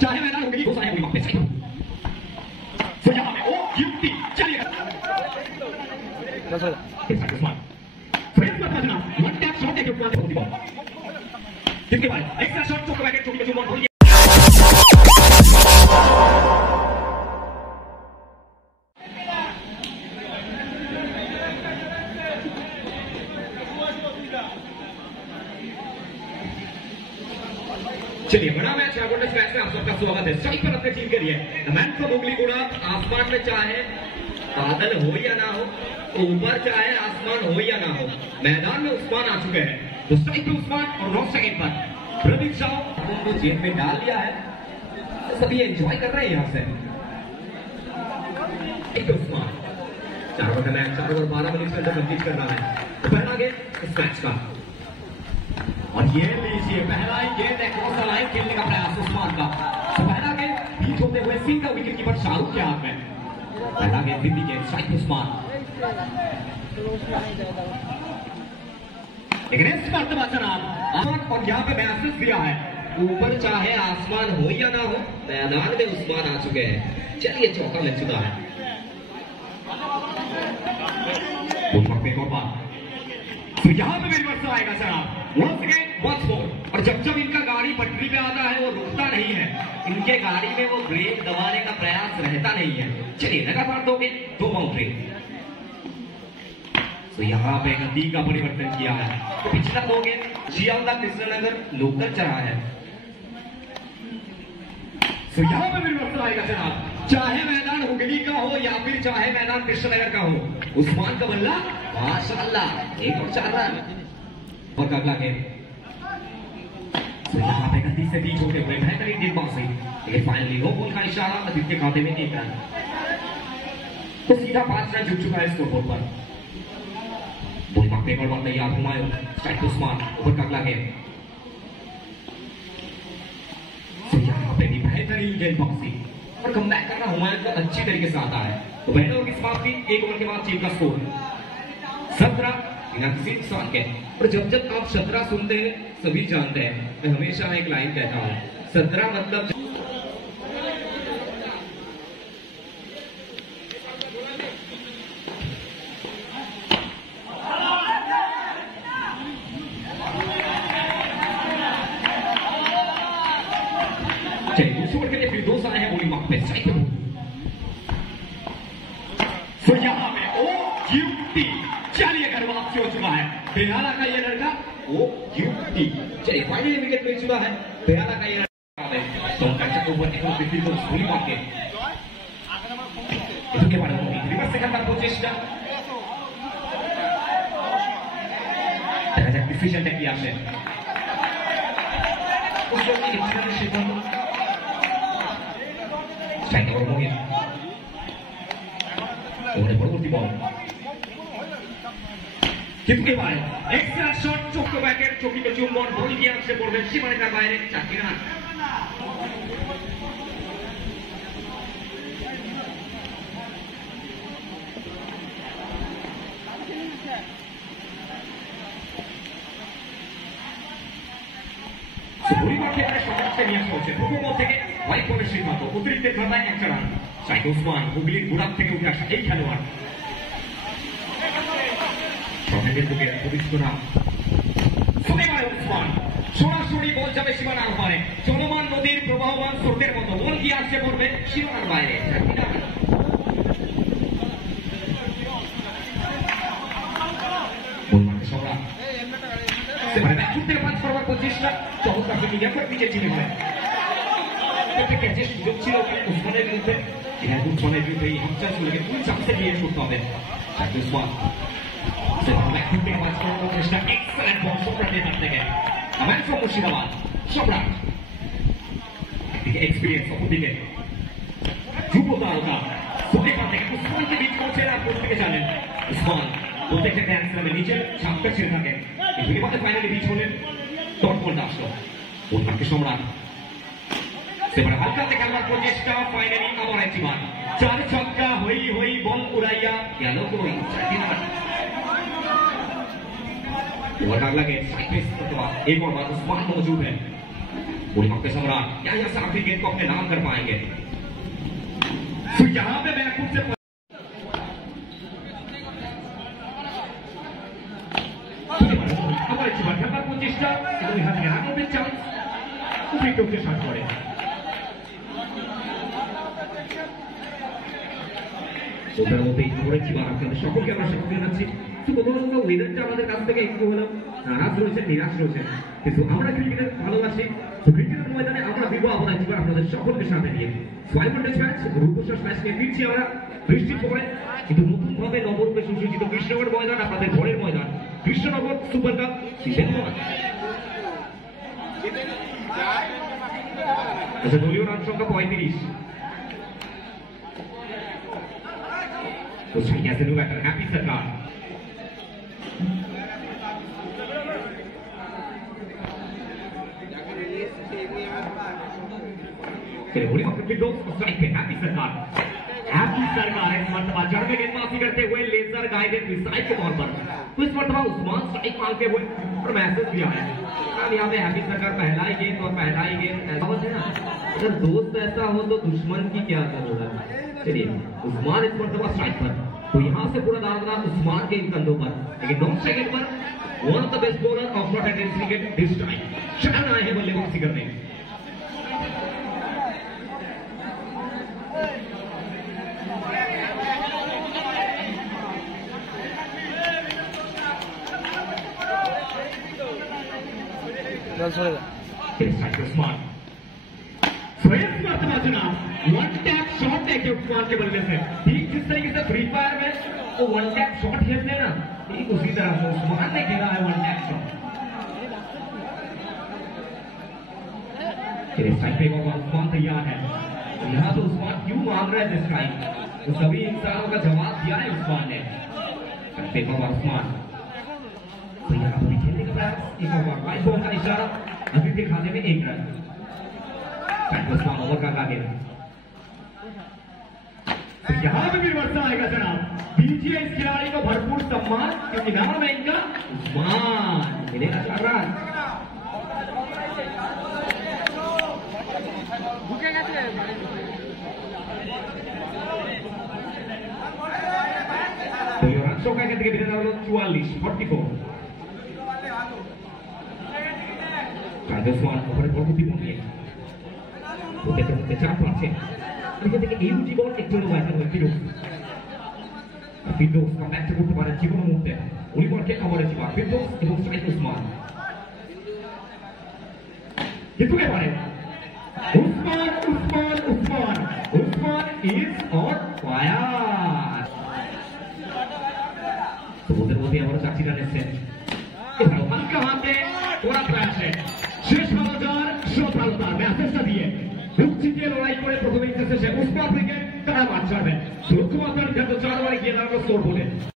चाहे मैदान हो गई दो सारे वापस तो यहाँ में ओ युक्ति चलिए वन टैप शॉट एक ऊपर होती बॉल जिसके बाद एक्स्ट्रा शॉट चौका बैकेट छोटी बच्चों बॉल चलिए बड़ा मैच है मैच में आप सबका स्वागत है स्ट्राइक पर अपने टीम के लिए मैन फ्रॉम हुगलीगुड़ा आसमान में चाहे बादल हो या ना हो ऊपर चाहे आसमान हो या ना हो मैदान में उस्मान आ चुके हैं तो स्ट्राइक पे उस्मान और 9 सेकंड पर प्रदीप साहब को जेब में डाल लिया है तो सभी एंजॉय कर रहे हैं यहाँ से उस्मान 4 ओवर का मैच 4 ओवर 12 मिनट के अंदर कंप्लीट करना है तो पहला गेम इस मैच का और ये लीजिए पहला ही गेंद है क्रॉस लाइन खेलने का प्रयास उस्मान का तो पहला गेंद बीच होते हुए सिंह का विकेट कीपर शाहरुख के हाथ में पहला गेंद बिंदी गेंद स्ट्राइक उस्मान अगेंस्ट मर्तबा जनाब और यहाँ पे मैसेज दिया है ऊपर चाहे आसमान हो या ना हो मैदान में उस्मान आ चुके हैं चलिए चौका मिल चुका है तो यहाँ पे मेरी वर्षा आएगा जनाब once again once more और जब इनका गाड़ी पटरी पे आता है वो रुकता नहीं है इनके गाड़ी में वो ब्रेक दबाने का प्रयास रहता नहीं है चलिए लगातार 2 गेंद 2 बाउंड्री तो यहाँ पे गति का परिवर्तन किया है तो पिछला 2 गेंद जियाउल्ला कृष्णनगर लोकल चढ़ा है तो यहाँ पे मेरी वर्षा आएगा जनाब चाहे मैदान हुगली का हो या फिर चाहे मैदान कृष्णनगर का हो उस्मान का बल्ला माशाअल्लाह 1 और 4 रन और अगला गेम तो यहाँ पे गति से बीच होते हुए बेहतरीन गेंदबाजी लेकिन फाइनली नो बॉल का इशारा अजीत के खाते में 1 रन तो सीधा 5 रन जुट चुका है स्कोरबोर्ड पर बॉल मारने का बॉल तैयार हुमायूं स्ट्राइक उस्मान ओवर का अगला गेम तो यहाँ पे भी बेहतरीन गेंदबाजी और कमबैक करना हुमायूं को अच्छी तरीके से आता है तो पहले ओवर की समाप्ति 1 ओवर के बाद टीम का स्कोर 17 के और जब आप 17 सुनते हैं सभी जानते हैं मैं हमेशा एक लाइन कहता हूं 17 मतलब चलिए दूसरे ओवर के लिए फिर 2 आए हैं बॉलिंग वक्त पे तो यहाँ में ओ युक्ति चलिए घर वापसी हो चुका है बेहाला का ये लड़का वो युक्ति चलिए फाइनली विकेट मिल चुका है बेहाला का ये लड़का तो कैचअप ओवर एक विकेट को स्कोरिंग मार के इसके बाद रिवर्स सेकंड का पोजीशन দেখা ডিসিশনটা কি আসে उसको की इच्छा सिद्धांत স্ট্রাইক ওভার মোহিত ওভারে পরবর্তী বল कितने बार एक्स्ट्रा शॉट चौको बैकेट चौकी पे चुम्बन बॉल गया से पड़বে সীমারেখার বাইরে 4 রান পরিবার থেকে সমস্যা নিয়ে আসছে প্রথম থেকে হোয়াইট বলের সিদ্ধান্ত অতিরিক্ত খেলায় 1 রান সাইদ ওসমান হুগলির গুড়াপ থেকে উঠে আসা এই খেলোয়াড় সরাসরি বল যাবে সীমানার পারে চলমান নদীর প্রবাহমান স্রোতের মতো বল গিয়ে আসছে পড়বে সীমানার বাইরে সুযোগ ছিল উসমানের বিরুদ্ধে উসমানের বিরুদ্ধে এই হামচাগুলোকে 2 চান্সে নিয়ে শুরু হবে Usman excellent ball Sobrat ne থেকে a man from Murshidabad Sobrat experience of দিকে যুব তারকা ওকে পাতে উসমানকে বিট করছে আর কোথা থেকে জানেন উসমান প্রত্যেকটা ড্যান্স নামে নিচে ছাপটা ছেড়ে থাকে কিন্তু এবারে ফাইনালে বিট হলেন ডটমন্ড আসলো উসমানকে সম্রাট সেবার হালকাতে খেলার প্রচেষ্টা ফাইনালি আবার একটি বার चार छक्का हुई बॉल उड़ाइया गल कोई ओवर डाल लगे एक और बात उस्मान मौजूद है पूरी मौके सम्राट यहाँ से आखिरी गेंद को अपने नाम कर पाएंगे तो यहाँ पे मैं खुद से সকলকে আমরা স্বাগত জানাচ্ছি প্রথমত ওয়েদারটা আমাদের কাছ থেকে একটু হলেও নারাজ রয়েছে নিরাশ রয়েছে কিন্তু আমরা ক্রিকেটের ভালোবাসি তো ক্রিকেটের ময়দানে আমরা দিব আমাদের জীবন আপনাদের সকলকে সাথে নিয়ে সাইমন্ডেজ ম্যাচ রূপসর ম্যাচ নিয়ে ফিরছি আমরা বৃষ্টির পরে কিন্তু নতুন ভাবে নবরূপে সুসজ্জিত কৃষ্ণনগর ময়দান আপনাদের ঘরের ময়দান কৃষ্ণনগর সুপার কাপ সিজন 1 আচ্ছা দলীয় রান সংখ্যা 35 तो सही से बैटर हैप्पी सरकार चलिए बड़ी वक्त फिर दोस्त स्ट्राइक पे हैप्पी सरकार इस मर्तबा जड़ में गेंदबाजी करते हुए लेजर गाइडेड मिसाइल के तौर पर तो इस मर्तबा उस्मान स्ट्राइक मारते हुए और मैसेज दिया है अब यहाँ पे हैप्पी सरकार पहला ही गेंद और पहला ही गेंद ऐसा है ना अगर दोस्त ऐसा हो तो दुश्मन की क्या जरूरत है चलिए उस्मान इस मर्तबा स्ट्राइक पर तो यहाँ से पूरा दारोमदार उस्मान के इन कंधों पर लेकिन 9 सेकंड पर one of the best bowler of not attend cricket this time शहन आए हैं बल्लेबाजी करने उस्मान वन टैप शॉट देखिए उस्मान के बल्ले से ठीक जिस तरीके से फ्री फायर में वो वन टैप शॉट खेलते हैं ना ठीक उसी तरह से उस्मान ने खेला है वन टैप शॉट साइड पे उस्मान तैयार है यहाँ तो उस्मान क्यों मांग रहा है दिस टाइम तो सभी इंसानों का जवाब दिया है उस्मान ने साइड पे उस्मान तो यहाँ पर खेलने का प्रयास एक और वाइड बॉल का इशारा अभी के खाते में 1 रन उस्मान ओवर का गेंद तो यहाँ पे भी वर्षा आएगा जनाब दीजिए इस खिलाड़ी को भरपूर सम्मान क्योंकि नाम है इनका उस्मान मिलेगा 4 रन तो ये रन शो का कहते हैं बिना 44 उस्मान ओवर बहुत ही बोलिए चाप पाচ্ছে এদিকে থেকে এই দুটি বল একটু ওয়াইড হয়ে ফিরদৌস কমব্যাক করতে পারে যে কোনো মুহূর্তে উনি বলকে কভারেজ পাবে ফিরদৌস এবং সাইদ উসমান কিন্তু এবারে উসমান ইজ অন ফায়ার তো ওদের মধ্যে আবার 4 রান এসেছে এবার হালকা হাতে ওরা প্রয়াস है শেষ বাজার সফলতা মেসেজটা দিয়ে রুচিতে লড়াই করে প্রথমে ইনিংসে শেষে উসমান উইকেট তারা মাঠ ছাড়বেন লক্ষ্যমাত্রার ক্ষেত্রে 4 ওভারে গিয়ে দাঁড়ালো স্কোর বোর্ডে